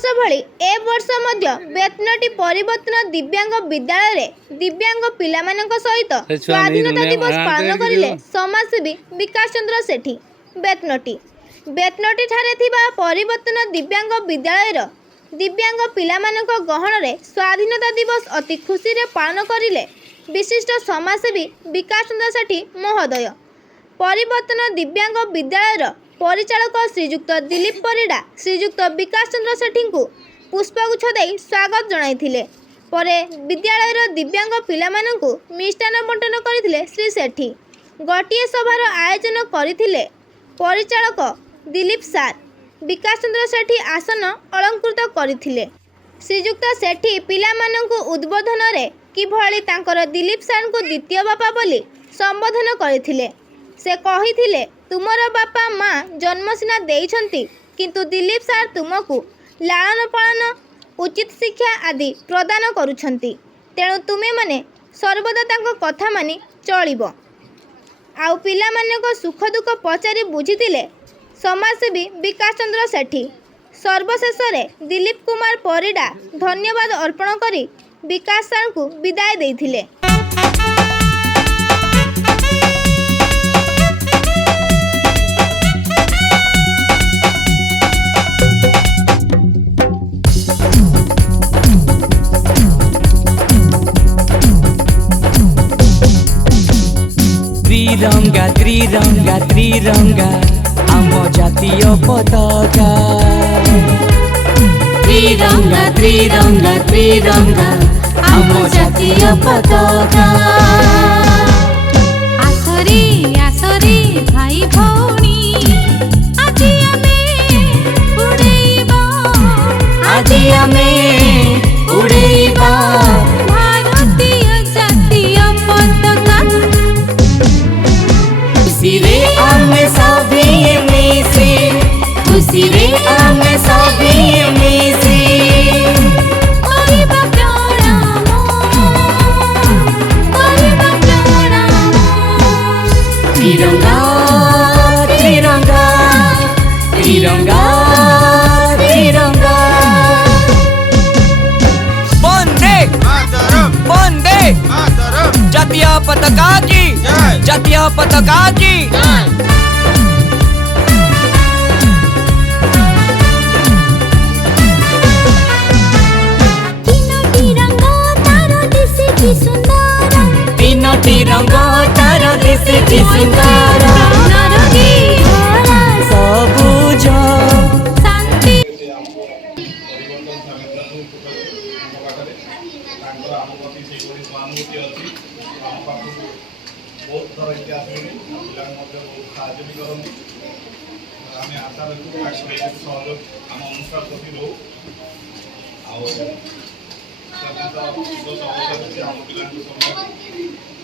वर्ष भली ए वर्ष मध्य बेतनटी परिवर्तन दिव्यांग विद्यालय रे दिव्यांग पिलामानक सहित स्वाधीनता दिवस पालन करिले समाजसेवी विकास चंद्र सेठी। बेतनटी ठारे थिबा परिवर्तन दिव्यांग विद्यालय रो दिव्यांग पिलामानक गहन रे स्वाधीनता दिवस अति खुशी रे पालन करिले विशिष्ट समाजसेवी विकास चंद्र सेठी महोदय। परिवर्तन दिव्यांग विद्यालय रो परिचालक श्रीजुक्त दिलीप परिडा श्रीजुक्त विकास चंद्र सेठी को पुष्पगुच्छ दे स्वागत जणाइथिले। परे विद्यालय दिव्यांग पिलामानंकु मिष्टान बंटन करथिले श्री सेठी। गोटिए सभार आयोजन करथिले परिचालक दिलीप सार। विकास चंद्र सेठी आसन अलंकृत करथिले। श्रीजुक्त सेठी पिलामानंकु उद्बोधन रे किभଳି तांकर दिलीप सार को द्वितीय बापा बोली संबोधन करथिले। से कहिथिले तुमर बापा माँ जन्म सीना देइछंती किंतु दिलीप सार तुमको लालन पालन उचित शिक्षा आदि प्रदान करुछंती, तेणु तुमे माने सर्वदा तांको कथा मानि चलिबो। आउ पिला मानक सुख दुख पचारि बुझिथिले समाजसेवी विकास चंद्र सेठी। सर्वशेष रे दिलीप कुमार परिडा धन्यवाद अर्पण करी विकास सार को विदाय देइथिले। त्रिरंगा त्रिरंगा त्रिरंगा आम जातीय पताका। त्रिरंगा त्रिरंगा त्रिरंगा आम जातीय पताका। आसरे आसरे भाई भौणी आजी आमे उड़ेइबा। आजी आमे उड़ेइबा भारतीय जातीय पताका। खुशी रे आमे सभी मिसी। खुशी रे आमे सभी मिसी। करिबा प्रणाम करिबा प्रणाम। त्रिरंगा त्रिरंगा त्रिरंगा त्रिरंगा। वंदे वंदे जातीय पताका की जातीय पताका की। तीनोटी रंग तार दिशे की सुंदर। नारंगी हरा सबुज शांति। बहुत थर इतिहास पिला बहुत साहय भी करती। आम आशा रखू सहयोग आम अनुष्ठान प्रति रो स्वाधीनता दिवस अवसर आम पिला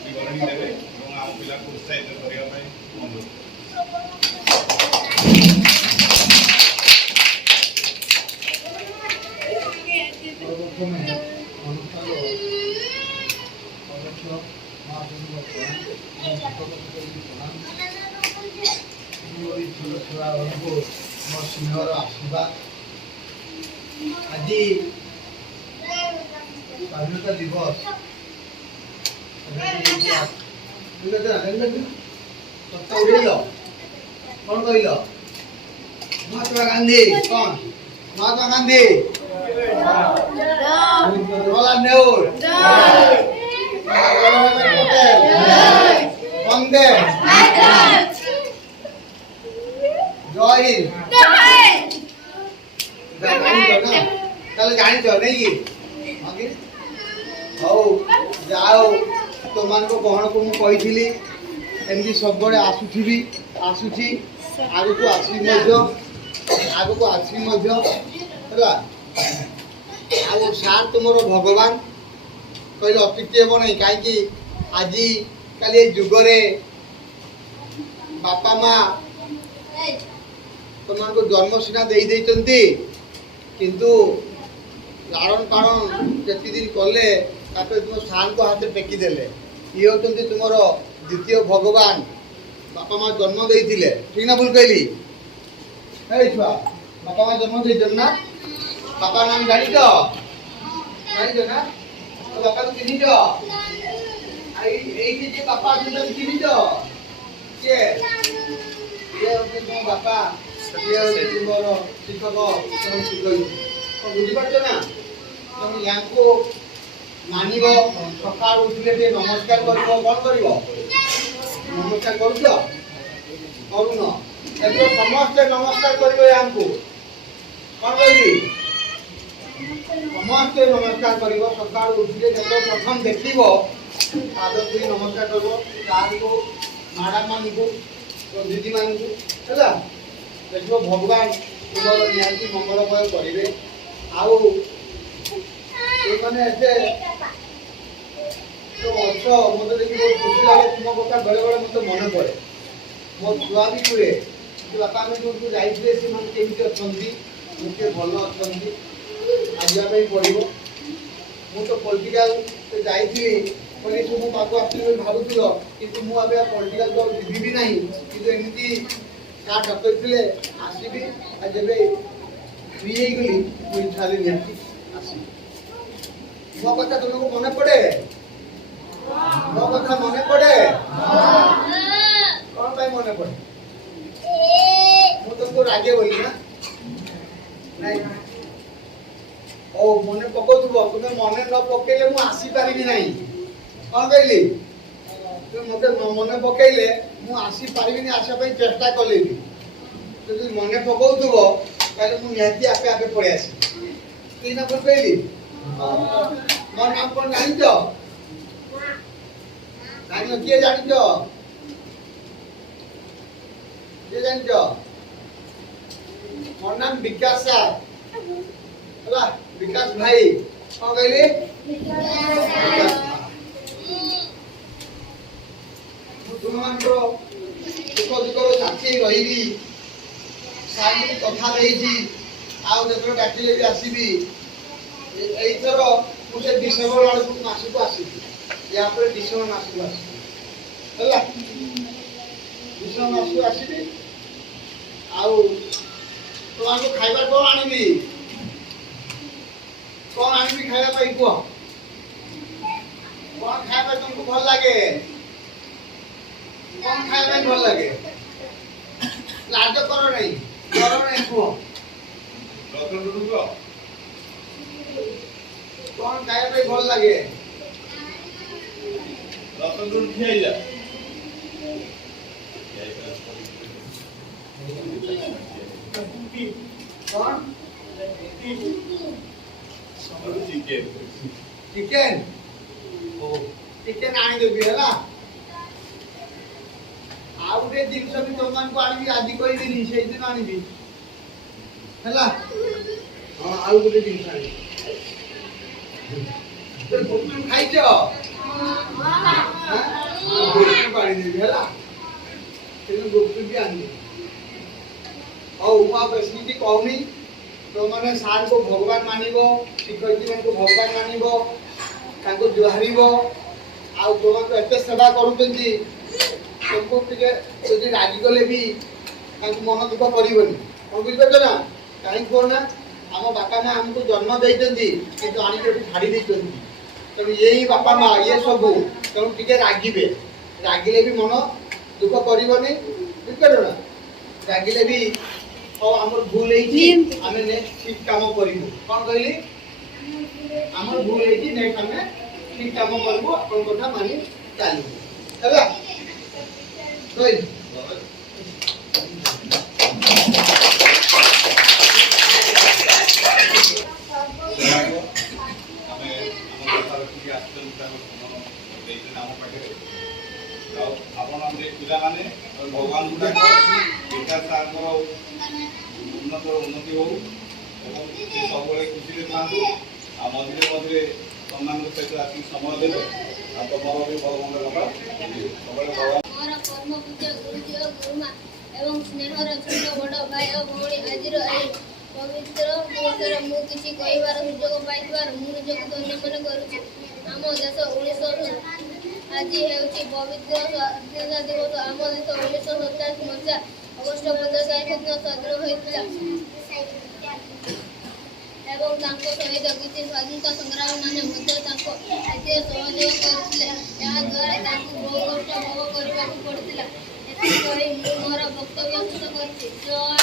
विवरणी देवे और आम पिला उत्साहित करने अनुरोध। आशीर्वाद आज स्वाधीनता दिवस कौन कहल महात्मा गांधी कौन महात्मा गांधी जवाहरलाल नेहरू वंदे जय हिंद। जानी नहीं हौ जाओ तुम कौन को मुझी एमती सब आसुथी आसूची आग को आसी आग को आसी सार तुम भगवान कहले अत्युक्ति हे ना कहीं आज काली जुगरे बापा माँ तुम जन्म सीना दे किंतु लालन पालन जी दिन कले तुम सार को हाथ टेकी देले ये होती तुम द्वितीय भगवान बापा माँ जन्म देते ठीक ना भूल कहली छुआ बापा माँ जन्म दे ना ବାପା ନାମ ଜାଣିଛ ନା ତ ବାପାକୁ ଚିହ୍ନିଛ এইটি যে বাপা অଛନ୍ତି চিহ্নিଛ କିଏ ଇଏ ହଉଛି ମୋ ବାପା ଇଏ ହଉଛି ମୋର ଶିକ୍ଷକ ବୁଝିପାରୁଛ ନା ତମେ ୟାଙ୍କୁ ମାନିବ ସକାଳୁ ଉଠିଲେ ଟିକେ ନମସ୍କାର କରିବ କଣ କରିବ ନମସ୍କାର କରୁଛ କରୁନ ଏଥର ସମସ୍ତେ ନମସ୍କାର କରିବେ ୟାଙ୍କୁ କଣ କହିବି ସମସ୍ତେ ନମସ୍କାର କରିବ ସକାଳୁ ଉଠିଲେ ଯେତେବେଳେ ପ୍ରଥମ ଦେଖିବ ପାଦ ଧୋଇ ନମସ୍କାର କରିବ ସାର୍ଙ୍କୁ ମ୍ୟାଡ଼ାମ୍ ମାନଙ୍କୁ ଦିଦି ମାନଙ୍କୁ ହେଲା ଦେଖିବ ଭଗବାନ ତୁମର ନିହାତି ମଙ୍ଗଳମୟ କରିବେ ଆଉ ଏମାନେ ଏତେ ଅଛ ମୋତେ ଦେଖି ବହୁତ ଖୁସି ଲାଗେ ତୁମ କଥା ବେଳେବେଳେ ମୋତେ ମନେ ପଡ଼େ ମୋ ଛୁଆ ବି କୁହେ ବାପା ଆମେ ଯୋଉଠୁ ଯାଇଥିଲେ ସେମାନେ କେମିତି ଅଛନ୍ତି ମୁଁ ଟିକେ ଭଲ ଅଛନ୍ତି ଆସିବା ପାଇଁ ପଡ଼ିବ ମୁଁ ତ ପଲିଟିକାଲ ଯାଇଥିଲି କହିଲି ସବୁ ପାଖକୁ ଆସିଲି ବୋଲି ଭାବୁଥିଲ କିନ୍ତୁ ମୁଁ ଏବେ ପଲିଟିକାଲ ତ ଯିବି ବି ନାହିଁ କିନ୍ତୁ ଏମିତି କାହା ଡକେଇଥିଲେ ଆସିବି ଆଉ ଯେବେ ଫ୍ରି ହେଇଗଲି ମୁଁ ଇଚ୍ଛା ହେଲି ନିହାତି ଆସିବି ମୋ କଥା ତୁମକୁ ମନେ ପଡ଼େ ମୋ କଥା ମନେ ପଡ଼େ କଣ ପାଇଁ ମନେ ପଡ଼େ ମୁଁ ତୁମକୁ ରାଗେ ବୋଲି ନା ନାଇଁ ଓ ମନେ ପକଉଥିବ ତୁମେ ମନେ ନ ପକେଇଲେ ମୁଁ ଆସିପାରିବି ନାହିଁ କଣ କହିଲି ତୁମେ ମତେ ମନେ ପକେଇଲେ ମୁଁ ଆସିପାରିବିନି ଆସିବା ପାଇଁ ଚେଷ୍ଟା କଲି ଯଦି ମନେ ପକଉଥିବ ତାହେଲେ ମୁଁ ନିହାତି ଆପେ ଆପେ ପଳେଇ ଆସିବି କି ନା କଣ କହିଲି ମୋ ନାମ କଣ ଜାଣିଛ ଜାଣିଛ କିଏ ଜାଣିଛ କିଏ ଜାଣିଛ ମୋ ନାମ ବିକାଶ ସାର୍ ହେଲା ବିକାଶ ଭାଇ କଣ କହିଲି ମୁଁ ତୁମମାନଙ୍କର ସୁଖ ଦୁଃଖର ସାଥି ରହିବି ସାର୍ଙ୍କୁ କଥା ଦେଇଛି ଆଉ ଯେତେବେଳେ ଡାକିଲେ ବି ଆସିବି ଏଇଥର ମୁଁ ସେ ଡିସେମ୍ବର ବେଳକୁ ମାସକୁ ଆସିବି ୟାପରେ ଡିସେମ୍ବର ମାସକୁ ଆସିବି ହେଲା ଡିସେମ୍ବର ମାସକୁ ଆସିବି ଆଉ ତୁମମାନଙ୍କୁ ଖାଇବା କଣ ଆଣିବି କଣ ଆଣିବି ଖାଇବା ପାଇଁ କୁହ କଣ ଖାଇବା ପାଇଁ ତୁମକୁ ଭଲ ଲାଗେ କଣ ଖାଇବା ପାଇଁ ଭଲ ଲାଗେ ଲାଜ କର ନାହିଁ ଡର ନାହିଁ କୁହ କଣ ଖାଇବା ପାଇଁ ଭଲ ଲାଗେ କଣ ଚିକେନ ଚିକେନ ଆଣିଦେବି ହେଲା ଆଉ ଗୋଟେ ଜିନିଷ ବି ତମମାନଙ୍କୁ ଆଣିବି ଆଜି କହିବିନି ସେଇଦିନ ଆଣିବି ହେଲା ହଁ ଆଉ ଗୋଟେ ଜିନିଷ ଆଣିବି ଗୁପଚୁପ ଖାଇଛ ଗୁପଚୁପ ଆଣିଦେବି ହେଲା ସେଦିନ ଗୁପଚୁପ ବି ଆଣିଦେବି ହଉ ମୁଁ ଆଉ ବେଶୀ କିଛି କହୁନି ତୁମମାନେ ସାର୍ଙ୍କୁ ଭଗବାନ ମାନିବ ଶିକ୍ଷୟିତ୍ରୀମାନଙ୍କୁ ଭଗବାନ ମାନିବ ତାଙ୍କୁ ଜୁହାରିବ ଆଉ ତୁମମାନଙ୍କୁ ଏତେ ସେବା କରୁଛନ୍ତି तुमको ଟିକେ ଯଦି ରାଗିଗଲେ ବି ତାଙ୍କୁ ମନ ଦୁଃଖ କରିବନି କଣ ବୁଝିପାରୁଛ ନା କାହିଁକି କହ ନା ଆମ ବାପା ମା ଆମକୁ ଜନ୍ମ ଦେଇଛନ୍ତି କିନ୍ତୁ ଆଣିକି ଏଠି ଛାଡ଼ି ଦେଇଛନ୍ତି ତେଣୁ ଏଇ ବାପା ମା ଇଏ ସବୁ ତେଣୁ ଟିକେ ରାଗିବେ ରାଗିଲେ ବି ମନ ଦୁଃଖ କରିବନି ବୁଝିପାରୁଛ ନା ରାଗିଲେ ବି ହଉ ଆମର ଭୁଲ ହେଇଛି ଆମେ ନେକ୍ସଟ ଠିକ କାମ କରିବୁ କଣ କହିଲି ଆମର ଭୁଲ ହେଇଛି ନେକ୍ସଟ ଆମେ ଠିକ କାମ କରିବୁ ଆପଣଙ୍କ କଥା ମାନି ଚାଲିବୁ ହେଲା Good. ପିଲାମାନେ ଭଗବାନଙ୍କୁ ଡାକ ବିକାଶ ସାର୍ଙ୍କର ଉନ୍ନତି ହଉ ଏବଂ ସେ ସବୁବେଳେ ଖୁସିରେ ଥାଆନ୍ତୁ ଆଉ ମଝିରେ ମଝିରେ ସମ୍ମାନଙ୍କ ସହିତ ଆସିକି ସମୟ ଦେବେ ଆଉ ତମର ବି ଭଲ ମନ୍ଦ କଥା ସବୁବେଳେ ଭଗବାନ କର୍ମ ପୂଜା ଗୁରୁଜୀ ଓ ଗୁରୁମା ଏବଂ ସ୍ନେହର ଛୋଟ ବଡ଼ ଭାଇ ଓ ଭଉଣୀ ଆଜିର ଏହି ପବିତ୍ର ଦିବସରେ ମୁଁ କିଛି କହିବାର ସୁଯୋଗ ପାଇଥିବାରୁ ମୁଁ ନିଜକୁ ଧନ୍ୟ ମନେ କରୁଛି ଆମ ଦେଶ ଓଡ଼ିଶାର ଆଜି ହେଉଛି ପବିତ୍ର ସ୍ୱାଧୀନତା ଦିବସ ଆମ ଦେଶ 1947 ମସିହା ଅଗଷ୍ଟ 15 ତାରିଖ ଦିନ ସ୍ୱାଧୀନ ହୋଇଥିଲା ଏବଂ ତାଙ୍କ ସହିତ କିଛି ସ୍ୱାଧୀନତା ସଂଗ୍ରାମୀମାନେ ମଧ୍ୟ ତାଙ୍କ ଏଥିରେ ସହଯୋଗ କରିଥିଲେ। ଏହାଦ୍ୱାରା ତାଙ୍କୁ ବହୁ କଷ୍ଟ ଭୋଗ କରିବାକୁ ପଡ଼ିଥିଲା। ଏତିକି କହି ମୁଁ ମୋର ବକ୍ତବ୍ୟ ଶେଷ କରିଛି। ଜୟ